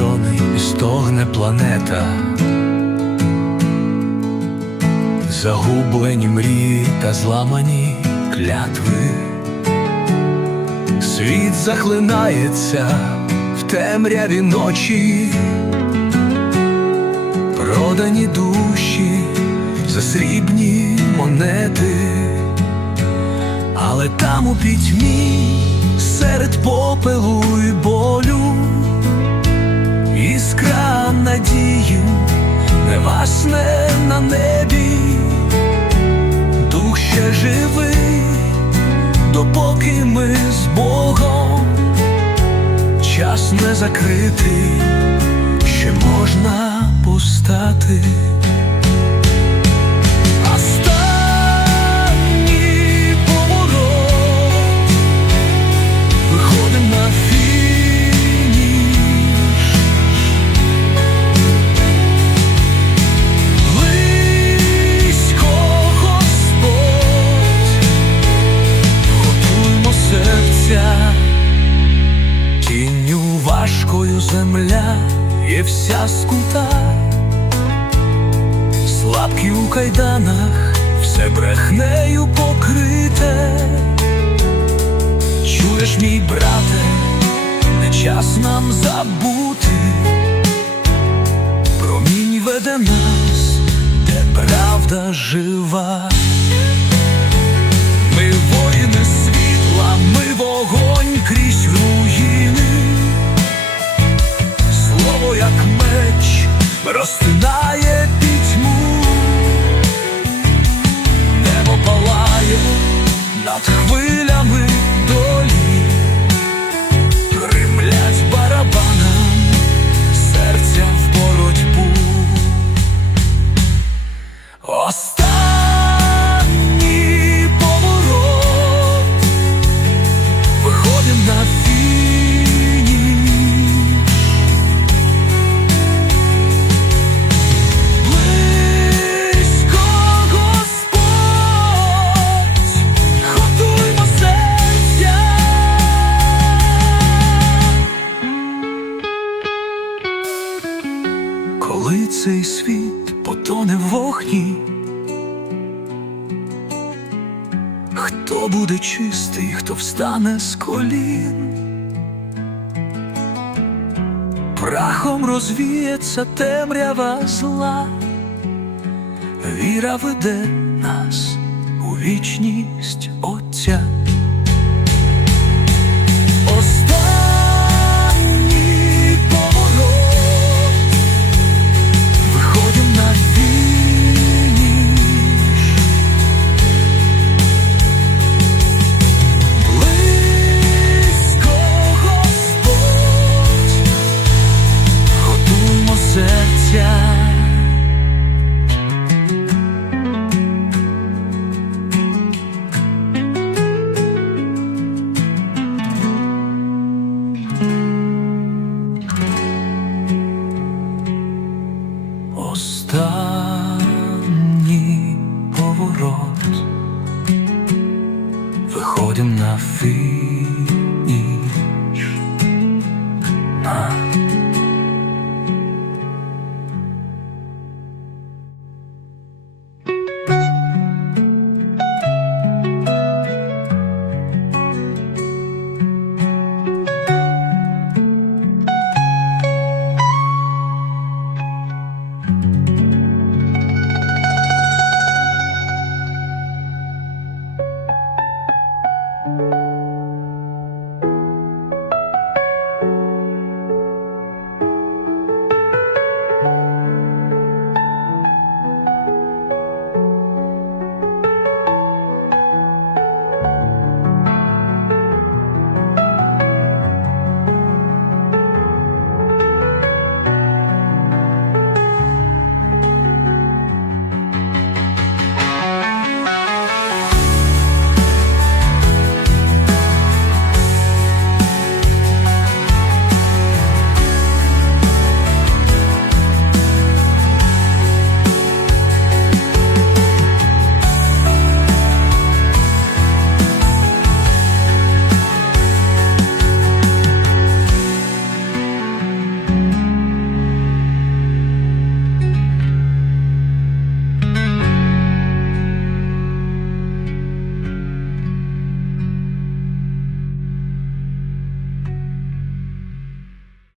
сторони і стогне планета. Загублені мрії та зламані клятви. Світ захлинається в темряві ночі, продані душі за срібні монети, але там у пітьмі серед попелу не на небі, дух ще живий, допоки ми з Богом, час не закритий, ще можна земля є вся скута, слабкі у кайданах, все брехнею покрите. Чуєш, мій брате, не час нам забути. Промінь веде нас, де правда жива. Коли цей світ потоне в вогні, хто буде чистий, хто встане з колін? Прахом розвіється темрява зла, віра веде нас у вічність Отця. останній поворот, виходим на фініш. На.